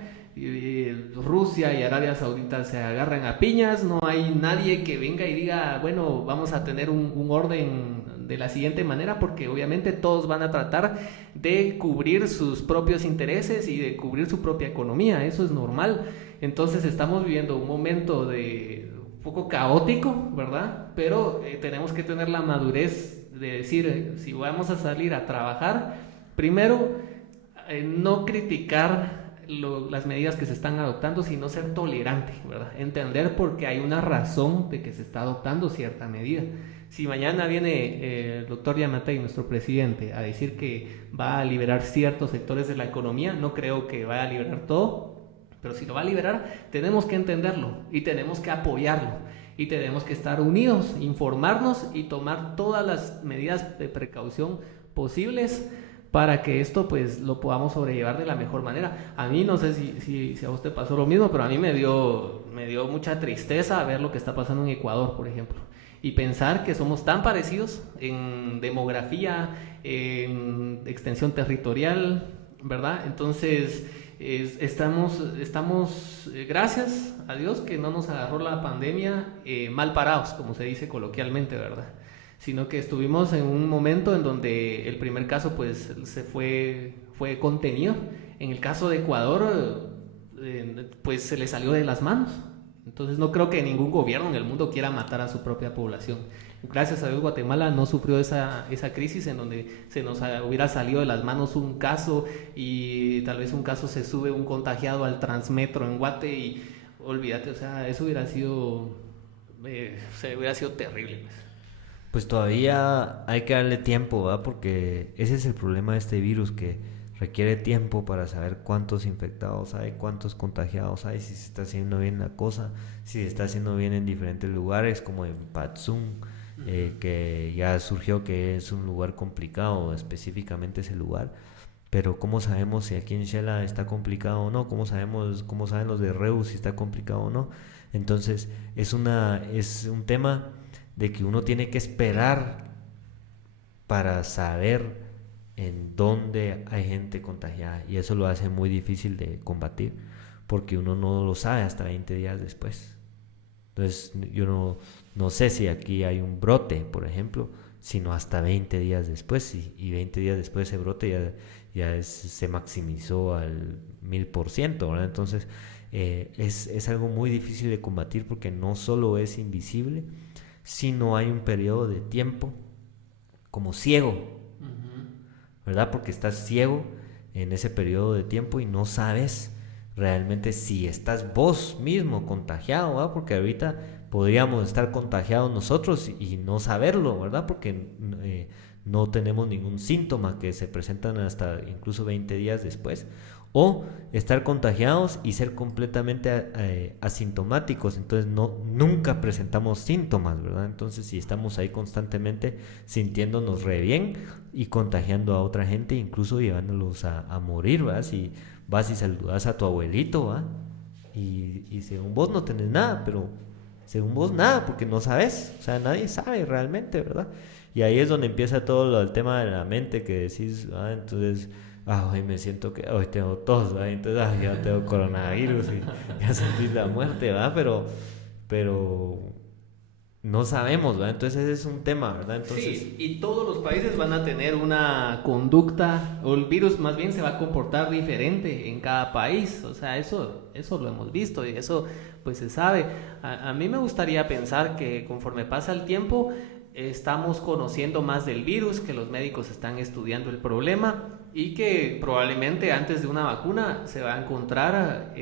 Rusia y Arabia Saudita se agarran a piñas, no hay nadie que venga y diga, bueno, vamos a tener un orden de la siguiente manera, porque obviamente todos van a tratar de cubrir sus propios intereses y de cubrir su propia economía, eso es normal. Entonces estamos viviendo un momento de un poco caótico, ¿verdad? Pero tenemos que tener la madurez de decir, si vamos a salir a trabajar, primero, no criticar las medidas que se están adoptando, sino ser tolerante, ¿verdad? Entender por qué hay una razón de que se está adoptando cierta medida. Si mañana viene el doctor Yamatei, nuestro presidente, a decir que va a liberar ciertos sectores de la economía, no creo que vaya a liberar todo, pero si lo va a liberar, tenemos que entenderlo y tenemos que apoyarlo y tenemos que estar unidos, informarnos y tomar todas las medidas de precaución posibles para que esto pues lo podamos sobrellevar de la mejor manera. A mí no sé si a usted pasó lo mismo, pero a mí me dio mucha tristeza ver lo que está pasando en Ecuador, por ejemplo. Y pensar que somos tan parecidos en demografía, en extensión territorial, ¿verdad? Entonces, estamos gracias a Dios que no nos agarró la pandemia mal parados, como se dice coloquialmente, ¿verdad? Sino que estuvimos en un momento en donde el primer caso pues fue contenido. En el caso de Ecuador, pues se le salió de las manos. Entonces no creo que ningún gobierno en el mundo quiera matar a su propia población. Gracias a Dios Guatemala no sufrió esa crisis en donde se nos hubiera salido de las manos un caso y tal vez un caso se sube un contagiado al Transmetro en Guate y olvídate, o sea, eso hubiera sido terrible, pues. Pues todavía hay que darle tiempo, ¿verdad? Porque ese es el problema de este virus, que requiere tiempo para saber cuántos infectados hay, cuántos contagiados hay, si se está haciendo bien la cosa, si se está haciendo bien en diferentes lugares, como en Patzum, que ya surgió que es un lugar complicado, específicamente ese lugar. Pero ¿cómo sabemos si aquí en Shela está complicado o no? ¿Cómo saben los de Reus si está complicado o no? Entonces es un tema de que uno tiene que esperar para saber en dónde hay gente contagiada, y eso lo hace muy difícil de combatir porque uno no lo sabe hasta 20 días después. Entonces yo no sé si aquí hay un brote, por ejemplo, sino hasta 20 días después, y 20 días después ese brote se maximizó al 1000%, ¿verdad? Entonces es algo muy difícil de combatir porque no solo es invisible, sino hay un periodo de tiempo como ciego, ¿verdad? Porque estás ciego en ese periodo de tiempo y no sabes realmente si estás vos mismo contagiado, ¿verdad? Porque ahorita podríamos estar contagiados nosotros y no saberlo, ¿verdad? Porque no tenemos ningún síntoma que se presentan hasta incluso 20 días después. O estar contagiados y ser completamente asintomáticos, entonces nunca presentamos síntomas, ¿verdad? Entonces si estamos ahí constantemente sintiéndonos re bien y contagiando a otra gente, incluso llevándolos a morir, ¿verdad? Si vas y saludas a tu abuelito, ¿verdad? Y según vos no tenés nada, pero según vos nada, porque no sabes, o sea, nadie sabe realmente, ¿verdad? Y ahí es donde empieza todo el tema de la mente que decís, entonces, hoy me siento que hoy tengo tos, ¿verdad? Entonces, ya tengo coronavirus y ya sentís la muerte, ¿verdad? Pero no sabemos, ¿verdad? Entonces ese es un tema, ¿verdad? Entonces, sí, y todos los países van a tener una conducta, o el virus más bien se va a comportar diferente en cada país, o sea, eso lo hemos visto y eso pues se sabe. A mí me gustaría pensar que conforme pasa el tiempo estamos conociendo más del virus, que los médicos están estudiando el problema y que probablemente antes de una vacuna se va a encontrar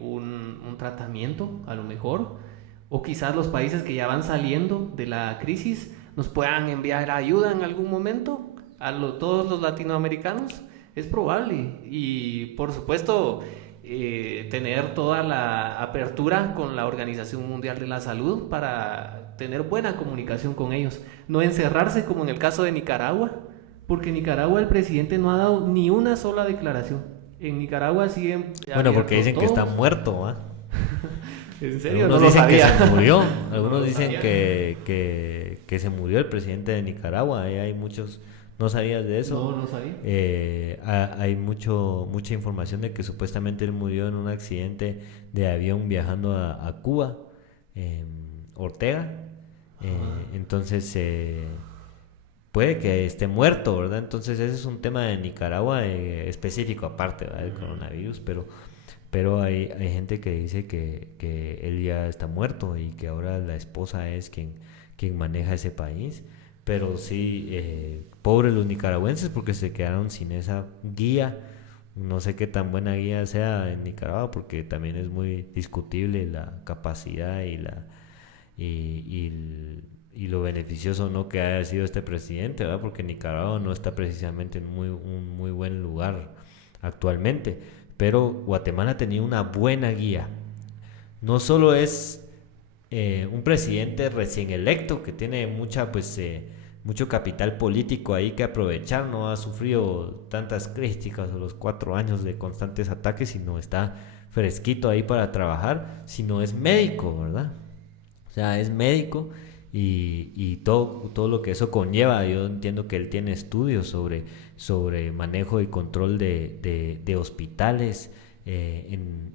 un tratamiento a lo mejor, o quizás los países que ya van saliendo de la crisis nos puedan enviar ayuda en algún momento a todos los latinoamericanos. Es probable. Y por supuesto tener toda la apertura con la Organización Mundial de la Salud para tener buena comunicación con ellos. No encerrarse como en el caso de Nicaragua, porque en Nicaragua el presidente no ha dado ni una sola declaración. En Nicaragua siguen... Bueno, porque dicen que está muerto, ¿ah? ¿En serio? Algunos no dicen lo sabía. que se murió, algunos No dicen sabía. que se murió el presidente de Nicaragua. Ahí hay muchos, ¿no sabías de eso? No sabía. Hay mucha información de que supuestamente él murió en un accidente de avión viajando a Cuba, Ortega. Entonces puede que esté muerto, ¿verdad? Entonces ese es un tema de Nicaragua específico aparte, ¿verdad? Del coronavirus, pero hay gente que dice que él ya está muerto y que ahora la esposa es quien maneja ese país. Pero sí, pobres los nicaragüenses porque se quedaron sin esa guía. No sé qué tan buena guía sea en Nicaragua porque también es muy discutible la capacidad y lo beneficioso no que haya sido este presidente, ¿verdad? Porque Nicaragua no está precisamente en un muy buen lugar actualmente. Pero Guatemala tenía una buena guía. No solo es un presidente recién electo que tiene mucho capital político ahí que aprovechar, no ha sufrido tantas críticas a los 4 años de constantes ataques, sino está fresquito ahí para trabajar, sino es médico, ¿verdad? O sea, es médico y todo lo que eso conlleva. Yo entiendo que él tiene estudios sobre manejo y control de hospitales,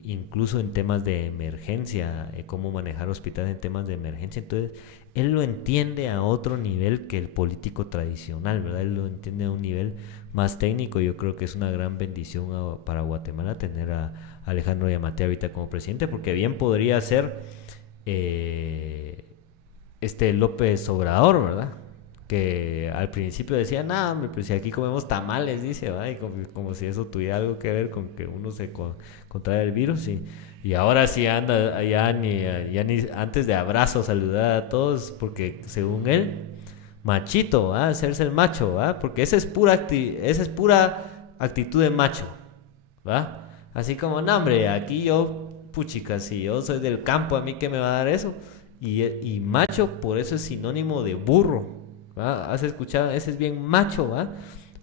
incluso en temas de emergencia, cómo manejar hospitales en temas de emergencia. Entonces, él lo entiende a otro nivel que el político tradicional, ¿verdad? Él lo entiende a un nivel más técnico. Yo creo que es una gran bendición para Guatemala tener a Alejandro Yamatei ahorita como presidente, porque bien podría ser López Obrador, ¿verdad? Que al principio decía, nah, hombre, pues si aquí comemos tamales, dice, ¿verdad? Y como si eso tuviera algo que ver con que uno se contrae el virus, y ahora sí anda ya ni antes de abrazo saludar a todos, porque según él, machito, ¿verdad? Hacerse el macho, ¿verdad? Porque esa es pura actitud de macho, ¿verdad? Así como, no, hombre, aquí yo, puchica, si yo soy del campo, ¿a mí qué me va a dar eso? Y macho, por eso es sinónimo de burro, ¿va? ¿Has escuchado? Ese es bien macho, ¿va?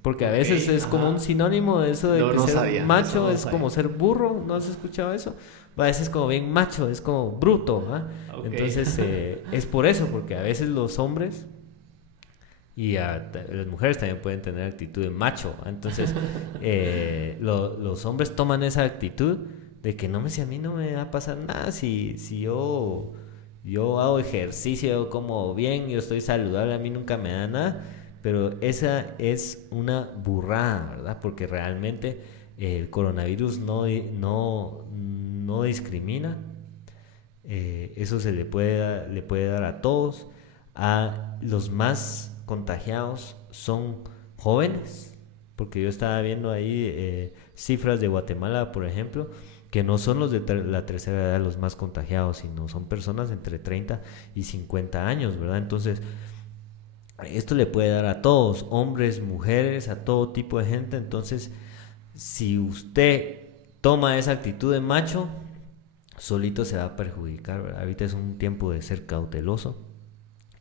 Porque a veces es como un sinónimo de eso de que ser sabía, macho es como ser burro. ¿No has escuchado eso? Va, ese es como bien macho, es como bruto, ¿va? Okay. Entonces es por eso, porque a veces los hombres Y las mujeres también pueden tener actitud de macho. Entonces, los hombres toman esa actitud de que si a mí no me va a pasar nada, si yo hago ejercicio, como bien, yo estoy saludable, a mí nunca me da nada. Pero esa es una burrada, ¿verdad? Porque realmente el coronavirus no discrimina. Eso le puede dar a todos. A los más contagiados son jóvenes, porque yo estaba viendo ahí cifras de Guatemala, por ejemplo, que no son los de la tercera edad los más contagiados, sino son personas entre 30 y 50 años, ¿verdad? Entonces, esto le puede dar a todos, hombres, mujeres, a todo tipo de gente. Entonces, si usted toma esa actitud de macho, solito se va a perjudicar, ¿verdad? Ahorita es un tiempo de ser cauteloso.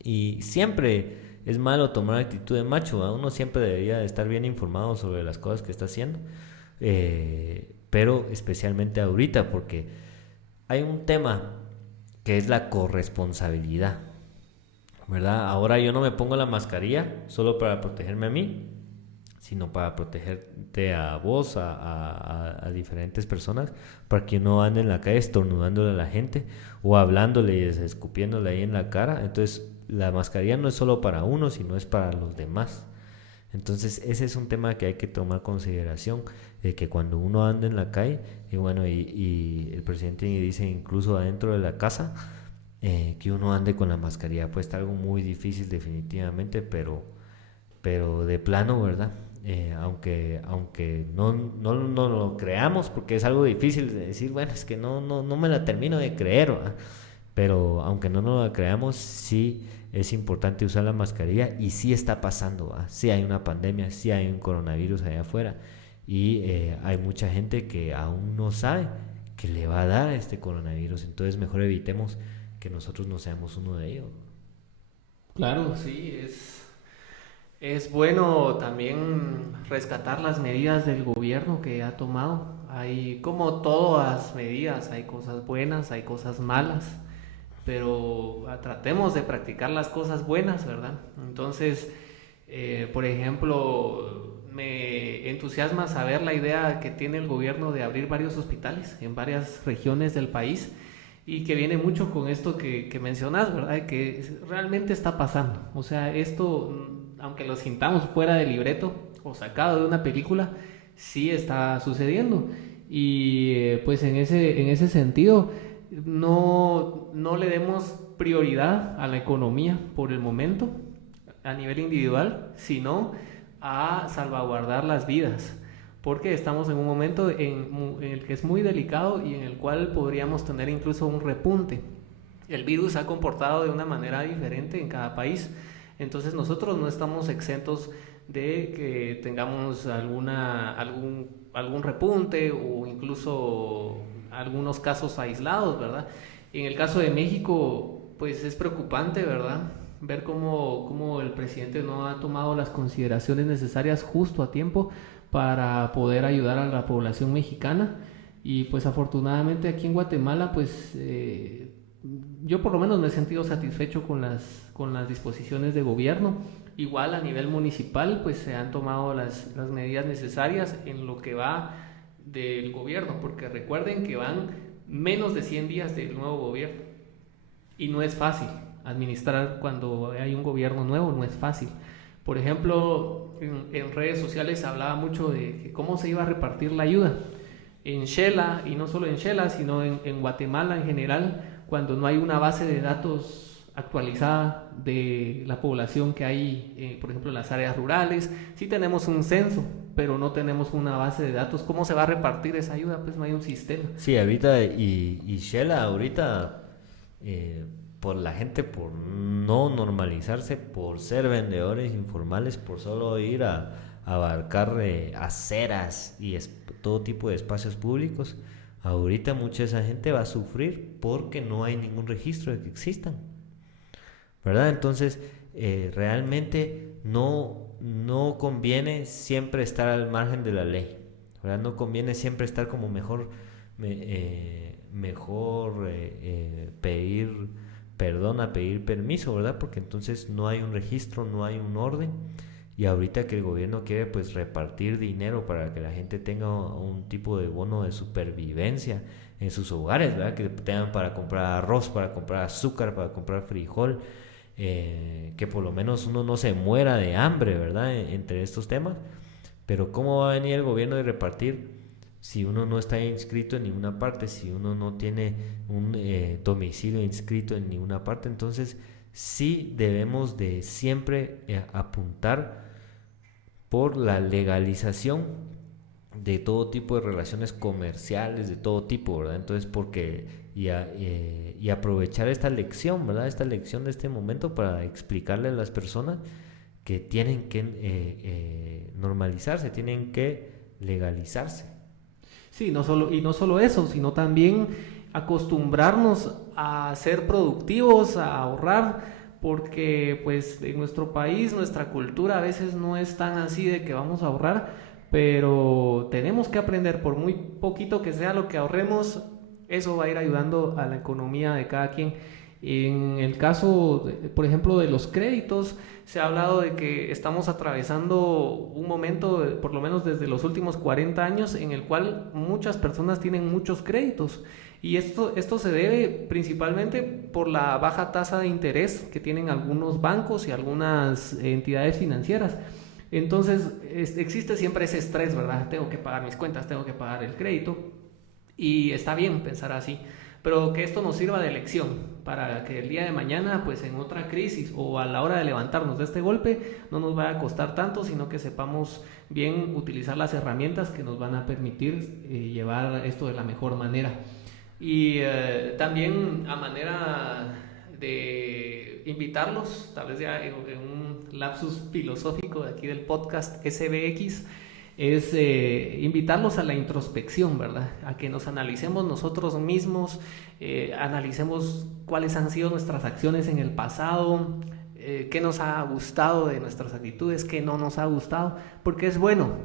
Y siempre es malo tomar actitud de macho, ¿verdad? Uno siempre debería estar bien informado sobre las cosas que está haciendo. Pero especialmente ahorita, porque hay un tema que es la corresponsabilidad, ¿verdad? Ahora yo no me pongo la mascarilla solo para protegerme a mí, sino para protegerte a vos, a diferentes personas, para que no ande en la calle estornudándole a la gente o hablándole y escupiéndole ahí en la cara. Entonces, la mascarilla no es solo para uno, sino es para los demás. Entonces, ese es un tema que hay que tomar consideración, de que cuando uno anda en la calle, y el presidente dice incluso adentro de la casa, que uno ande con la mascarilla, pues está algo muy difícil definitivamente, pero de plano, ¿verdad? Aunque no lo creamos, porque es algo difícil de decir, bueno, es que no me la termino de creer, ¿verdad? Pero aunque no nos la creamos, sí es importante usar la mascarilla, y sí está pasando, ¿verdad? Sí hay una pandemia, sí hay un coronavirus allá afuera, y hay mucha gente que aún no sabe que le va a dar este coronavirus. Entonces mejor evitemos que nosotros no seamos uno de ellos. Claro, sí, es bueno también rescatar las medidas del gobierno que ha tomado. Hay, como todas medidas, hay cosas buenas, hay cosas malas, pero tratemos de practicar las cosas buenas, ¿verdad? Entonces, por ejemplo, me entusiasma saber la idea que tiene el gobierno de abrir varios hospitales en varias regiones del país, y que viene mucho con esto que mencionas, ¿verdad? Que realmente está pasando. O sea, esto, aunque lo sintamos fuera del libreto o sacado de una película, sí está sucediendo. Y pues en ese sentido, no le demos prioridad a la economía por el momento, a nivel individual, sino a salvaguardar las vidas, porque estamos en un momento en el que es muy delicado y en el cual podríamos tener incluso un repunte. El virus ha comportado de una manera diferente en cada país, entonces nosotros no estamos exentos de que tengamos algún repunte o incluso algunos casos aislados, ¿verdad? En el caso de México, pues es preocupante, ¿verdad? Ver cómo el presidente no ha tomado las consideraciones necesarias justo a tiempo para poder ayudar a la población mexicana. Y pues afortunadamente aquí en Guatemala, pues yo por lo menos me he sentido satisfecho con las disposiciones de gobierno. Igual a nivel municipal, pues se han tomado las medidas necesarias en lo que va del gobierno, porque recuerden que van menos de 100 días del nuevo gobierno y no es fácil administrar cuando hay un gobierno nuevo, no es fácil. Por ejemplo, en redes sociales hablaba mucho de cómo se iba a repartir la ayuda en Xela, y no solo en Xela, sino en Guatemala en general, cuando no hay una base de datos actualizada de la población que hay, por ejemplo, en las áreas rurales. Sí tenemos un censo, pero no tenemos una base de datos. ¿Cómo se va a repartir esa ayuda? Pues no hay un sistema. Sí, ahorita, y Shela, ahorita, por la gente, por no normalizarse, por ser vendedores informales, por solo ir a abarcar aceras y todo tipo de espacios públicos, ahorita mucha de esa gente va a sufrir porque no hay ningún registro de que existan, ¿verdad? Entonces, realmente no conviene siempre estar al margen de la ley, ¿verdad? No conviene siempre estar como mejor pedir perdona pedir permiso, ¿verdad? Porque entonces no hay un registro, no hay un orden. Y ahorita que el gobierno quiere pues repartir dinero para que la gente tenga un tipo de bono de supervivencia en sus hogares, ¿verdad? Que tengan para comprar arroz, para comprar azúcar, para comprar frijol, que por lo menos uno no se muera de hambre, ¿verdad? Entre estos temas. Pero ¿cómo va a venir el gobierno y repartir si uno no está inscrito en ninguna parte, si uno no tiene un domicilio inscrito en ninguna parte? Entonces sí debemos de siempre apuntar por la legalización de todo tipo de relaciones comerciales, de todo tipo, ¿verdad? Entonces, y aprovechar esta lección, ¿verdad? Esta lección de este momento para explicarle a las personas que tienen que normalizarse, tienen que legalizarse. Sí, no solo eso, sino también acostumbrarnos a ser productivos, a ahorrar, porque pues en nuestro país, nuestra cultura a veces no es tan así de que vamos a ahorrar, pero tenemos que aprender, por muy poquito que sea lo que ahorremos, eso va a ir ayudando a la economía de cada quien. En el caso, por ejemplo, de los créditos, se ha hablado de que estamos atravesando un momento, por lo menos desde los últimos 40 años, en el cual muchas personas tienen muchos créditos. Y esto se debe principalmente por la baja tasa de interés que tienen algunos bancos y algunas entidades financieras. Entonces, existe siempre ese estrés, ¿verdad? Tengo que pagar mis cuentas, tengo que pagar el crédito. Y está bien pensar así, pero que esto nos sirva de lección para que el día de mañana, pues en otra crisis o a la hora de levantarnos de este golpe, no nos vaya a costar tanto, sino que sepamos bien utilizar las herramientas que nos van a permitir llevar esto de la mejor manera. Y también a manera de invitarlos, tal vez ya en un lapsus filosófico de aquí del podcast SBX, es invitarlos a la introspección, ¿verdad? A que nos analicemos nosotros mismos, analicemos cuáles han sido nuestras acciones en el pasado, qué nos ha gustado de nuestras actitudes, qué no nos ha gustado, porque es bueno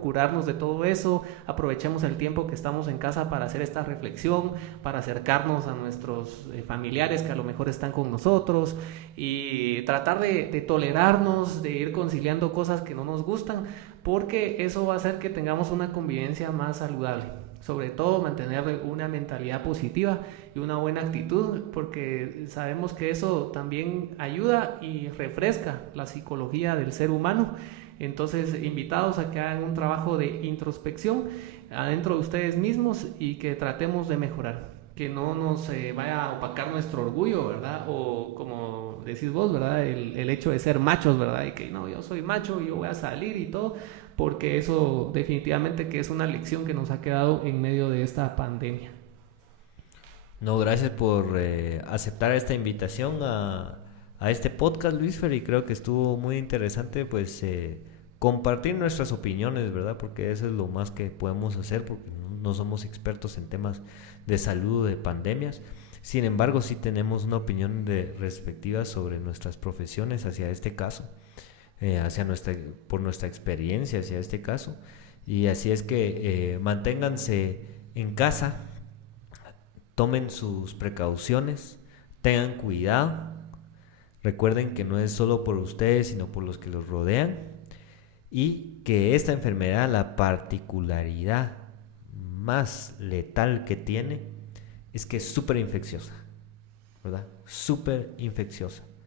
curarnos de todo eso. Aprovechemos el tiempo que estamos en casa para hacer esta reflexión, para acercarnos a nuestros familiares que a lo mejor están con nosotros y tratar de tolerarnos, de ir conciliando cosas que no nos gustan, porque eso va a hacer que tengamos una convivencia más saludable. Sobre todo mantener una mentalidad positiva y una buena actitud, porque sabemos que eso también ayuda y refresca la psicología del ser humano. Entonces, invitados a que hagan un trabajo de introspección adentro de ustedes mismos y que tratemos de mejorar, que no nos vaya a opacar nuestro orgullo, ¿verdad? O como decís vos, ¿verdad? El hecho de ser machos, ¿verdad? Y que no, yo soy macho, yo voy a salir y todo, porque eso definitivamente que es una lección que nos ha quedado en medio de esta pandemia. No, gracias por aceptar esta invitación a este podcast, Luisfer, y creo que estuvo muy interesante pues compartir nuestras opiniones, ¿verdad? Porque eso es lo más que podemos hacer, porque no somos expertos en temas de salud o de pandemias. Sin embargo, sí tenemos una opinión respectiva sobre nuestras profesiones hacia este caso, por nuestra experiencia hacia este caso. Y así es que manténganse en casa, tomen sus precauciones, tengan cuidado, recuerden que no es solo por ustedes, sino por los que los rodean, y que esta enfermedad, la particularidad más letal que tiene, es que es súper infecciosa, ¿verdad? Súper infecciosa.